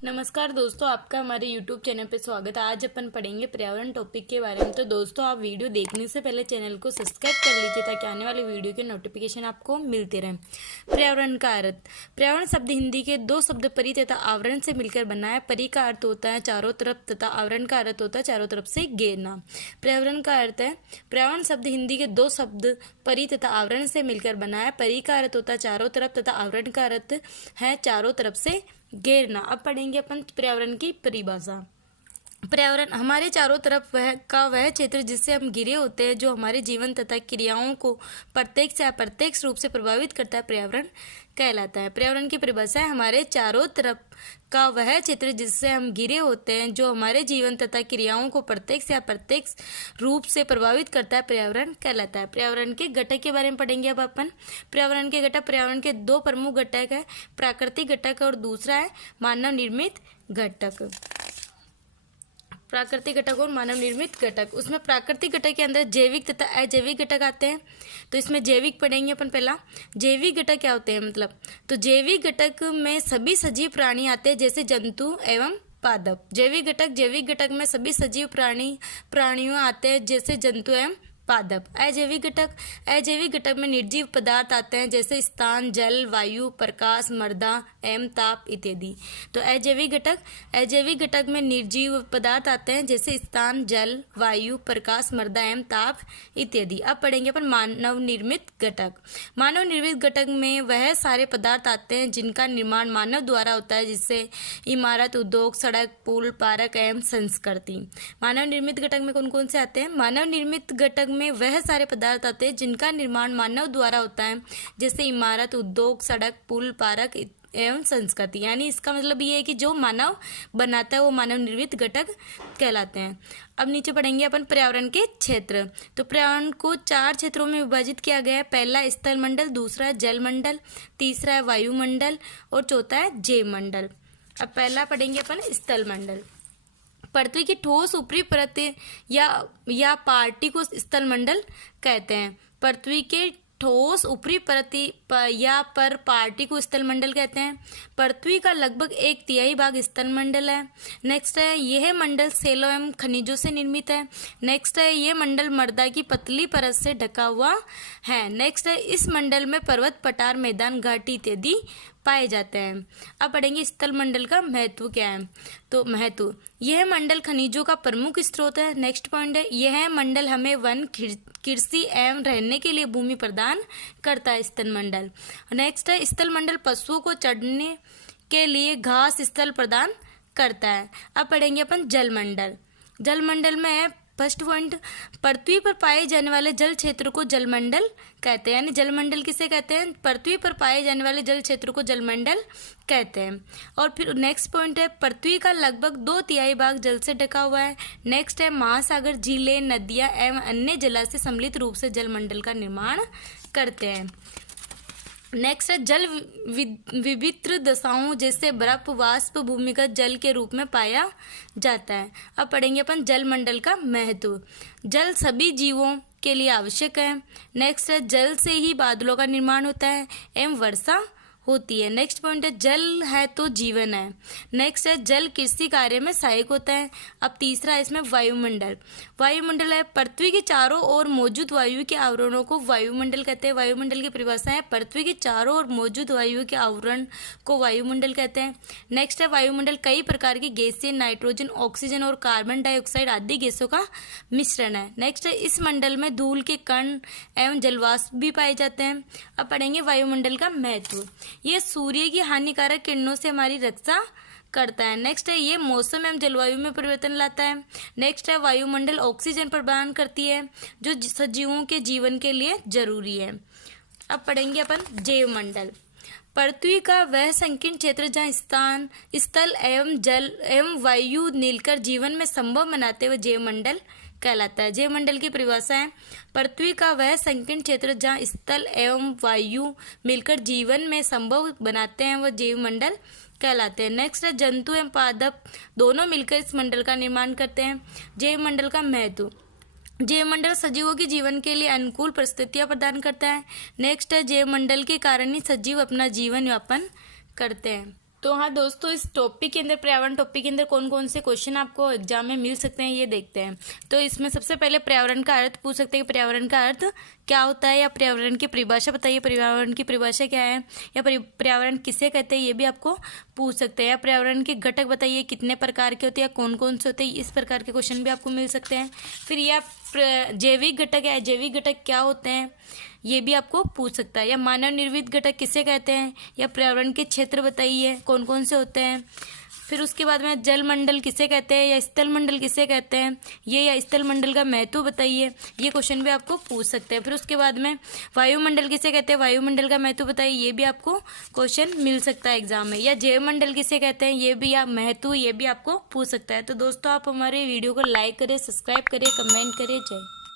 नमस्कार दोस्तों, आपका हमारे YouTube चैनल पे स्वागत है। आज अपन पढ़ेंगे पर्यावरण टॉपिक के बारे में। तो दोस्तों, आप वीडियो देखने से पहले चैनल को सब्सक्राइब कर लीजिए ताकि आने वाली वीडियो के नोटिफिकेशन आपको मिलते रहें। पर्यावरण का अर्थ। पर्यावरण शब्द हिंदी के दो शब्द परि तथा आवरण से मिलकर बना है। परि का अर्थ होता है चारों तरफ तथा आवरण का अर्थ होता है चारों तरफ से घेरना। पर्यावरण का अर्थ है, पर्यावरण शब्द हिंदी के दो शब्द परि तथा आवरण से मिलकर बना है। परि का अर्थ होता है चारों तरफ तथा आवरण का अर्थ है चारों तरफ से घेरना। अब पढ़ेंगे अपन पर्यावरण की परिभाषा। पर्यावरण हमारे चारों तरफ वह क्षेत्र जिससे हम घिरे होते हैं, जो हमारे जीवन तथा क्रियाओं को प्रत्यक्ष या अप्रत्यक्ष रूप से प्रभावित करता है, पर्यावरण कहलाता है। पर्यावरण की परिभाषा है, हमारे चारों तरफ का वह क्षेत्र जिससे हम घिरे होते हैं, जो हमारे जीवन तथा क्रियाओं को प्रत्यक्ष या अप्रत्यक्ष रूप से प्रभावित करता है, पर्यावरण कहलाता है। पर्यावरण के घटक के बारे में पढ़ेंगे अब अपन। पर्यावरण के घटक, पर्यावरण के दो प्रमुख घटक है, प्राकृतिक घटक और दूसरा है मानव निर्मित घटक। प्राकृतिक घटक और मानव निर्मित घटक। उसमें प्राकृतिक घटक के अंदर जैविक तथा अजैविक घटक आते हैं। तो इसमें जैविक पढ़ेंगे अपन पहला। जैविक घटक क्या होते हैं मतलब, तो जैविक घटक में सभी सजीव प्राणी आते हैं, जैसे जंतु एवं पादप। जैविक घटक में सभी सजीव प्राणियों आते हैं, जैसे जंतु एवं पादप। अजैविक घटक में निर्जीव पदार्थ आते हैं, जैसे स्थान, जल, वायु, प्रकाश, मृदा एवं ताप इत्यादि। तो अजैविक घटक में निर्जीव पदार्थ आते हैं, जैसे स्थान, जल, वायु, प्रकाश, मृदा एवं ताप इत्यादि। अब पढ़ेंगे अपन मानव निर्मित घटक। मानव निर्मित घटक में वह सारे पदार्थ आते हैं जिनका निर्माण मानव द्वारा होता है, जिससे इमारत, उद्योग, सड़क, पुल, पार्क एवं संस्कृति। मानव निर्मित घटक में कौन कौन से आते हैं? मानव निर्मित घटक में वह सारे पदार्थ आते हैं जिनका निर्माण मानव द्वारा होता है, जैसे इमारत, उद्योग, सड़क, पुल, पार्क एवं संस्कृति। यानी इसका मतलब ये है कि जो मानव बनाता है वो मानव निर्मित घटक कहलाते हैं। अब नीचे पढ़ेंगे अपन पर्यावरण के क्षेत्र। तो पर्यावरण को 4 क्षेत्रों में विभाजित किया गया है। पहला स्थल मंडल, दूसरा है जल मंडल, तीसरा है वायुमंडल और चौथा है जैव मंडल। अब पहला पढ़ेंगे अपन स्थल मंडल। पृथ्वी की ठोस ऊपरी परत या पार्टी को स्थल मंडल कहते हैं। पृथ्वी के ठोस ऊपरी परत या पर पार्टी को स्थल मंडल कहते हैं। पृथ्वी का लगभग 1/3 भाग स्थल मंडल है। नेक्स्ट है, यह मंडल सेलों एवं खनिजों से निर्मित है। नेक्स्ट है, यह मंडल मृदा की पतली परत से ढका हुआ है। नेक्स्ट है, इस मंडल में पर्वत, पठार, मैदान, घाटी इत्यादि पाए जाते हैं। अब पढ़ेंगे स्थल मंडल का महत्व क्या है। तो महत्व, यह मंडल खनिजों का प्रमुख स्रोत है। नेक्स्ट पॉइंट है, यह मंडल हमें वन, कृषि एवं रहने के लिए भूमि प्रदान करता है, स्थल मंडल। नेक्स्ट है, स्थल मंडल पशुओं को चढ़ने के लिए घास स्थल प्रदान करता है। अब पढ़ेंगे अपन जल मंडल। जल मंडल में फर्स्ट पॉइंट, पृथ्वी पर पाए जाने वाले जल क्षेत्र को जलमंडल कहते हैं। यानी जलमंडल किसे कहते हैं? पृथ्वी पर पाए जाने वाले जल क्षेत्र को जलमंडल कहते हैं। और फिर नेक्स्ट पॉइंट है, पृथ्वी का लगभग 2/3 भाग जल से ढका हुआ है। नेक्स्ट है, महासागर, झीलें, नदियां एवं अन्य जलाशय सम्मिलित रूप से जलमंडल का निर्माण करते हैं। नेक्स्ट है, जल विभिन्न दशाओं जैसे बर्फ, वाष्प, भूमिगत जल के रूप में पाया जाता है। अब पढ़ेंगे अपन जल मंडल का महत्व। जल सभी जीवों के लिए आवश्यक है। नेक्स्ट है, जल से ही बादलों का निर्माण होता है एवं वर्षा होती है। नेक्स्ट पॉइंट है, जल है तो जीवन है। नेक्स्ट है, जल कृषि कार्य में सहायक होता है। अब तीसरा है इसमें वायुमंडल। वायुमंडल है, पृथ्वी के चारों ओर मौजूद वायु के आवरणों को वायुमंडल कहते हैं। वायुमंडल की परिभाषा है, पृथ्वी के चारों ओर मौजूद वायु के आवरण को वायुमंडल कहते हैं। नेक्स्ट है, वायुमंडल कई प्रकार की गैसें, नाइट्रोजन, ऑक्सीजन और कार्बन डाइऑक्साइड आदि गैसों का मिश्रण है। नेक्स्ट है, इस मंडल में धूल के कण एवं जलवाष्प भी पाए जाते हैं। अब पढ़ेंगे वायुमंडल का महत्व। ये सूर्य की हानिकारक किरणों से हमारी रक्षा करता है। नेक्स्ट है, ये मौसम एवं जलवायु में परिवर्तन लाता है। नेक्स्ट है, वायुमंडल ऑक्सीजन प्रदान करती है, जो सजीवों के जीवन के लिए जरूरी है। अब पढ़ेंगे अपन जैव मंडल। पृथ्वी का वह संकीर्ण क्षेत्र जहाँ स्थान, स्थल एवं जल एवं वायु मिलकर जीवन में संभव बनाते हुए जैव मंडल कहलाता है। जैव मंडल की परिभाषा है, पृथ्वी का वह संकीर्ण क्षेत्र जहाँ स्थल एवं वायु मिलकर जीवन में संभव बनाते हैं वह जैव मंडल कहलाते हैं। नेक्स्ट है, जंतु एवं पादप दोनों मिलकर इस मंडल का निर्माण करते हैं। जैव मंडल का महत्व, जैव मंडल सजीवों के जीवन के लिए अनुकूल परिस्थितियां प्रदान करता है। नेक्स्ट है, जैव मंडल के कारण ही सजीव अपना जीवन यापन करते हैं। तो हाँ दोस्तों, इस टॉपिक के अंदर, पर्यावरण टॉपिक के अंदर कौन कौन से क्वेश्चन आपको एग्जाम में मिल सकते हैं ये देखते हैं। तो इसमें सबसे पहले पर्यावरण का अर्थ पूछ सकते हैं कि पर्यावरण का अर्थ क्या होता है, या पर्यावरण की परिभाषा बताइए, पर्यावरण की परिभाषा क्या है, या पर्यावरण किसे कहते हैं ये भी आपको पूछ सकते हैं। या पर्यावरण के घटक बताइए कितने प्रकार के होते हैं या कौन कौन से होते हैं, इस प्रकार के क्वेश्चन भी आपको मिल सकते हैं। फिर यह जैविक घटक है, जैविक घटक क्या होते हैं ये भी आपको पूछ सकता है। या मानव निर्मित घटक किसे कहते हैं, या पर्यावरण के क्षेत्र बताइए कौन कौन से होते हैं। फिर उसके बाद में जल मंडल किसे कहते हैं, या स्थल मंडल किसे कहते हैं, ये या स्थल मंडल का महत्व बताइए, ये क्वेश्चन भी आपको पूछ सकते हैं। फिर उसके बाद में वायुमंडल किसे कहते हैं, वायुमंडल का महत्व बताइए, ये भी आपको क्वेश्चन मिल सकता है एग्जाम में। या जैव मंडल किसे कहते हैं, ये भी, या महत्व, ये भी आपको पूछ सकता है। तो दोस्तों आप हमारे वीडियो को लाइक करें, सब्सक्राइब करें, कमेंट करें। जय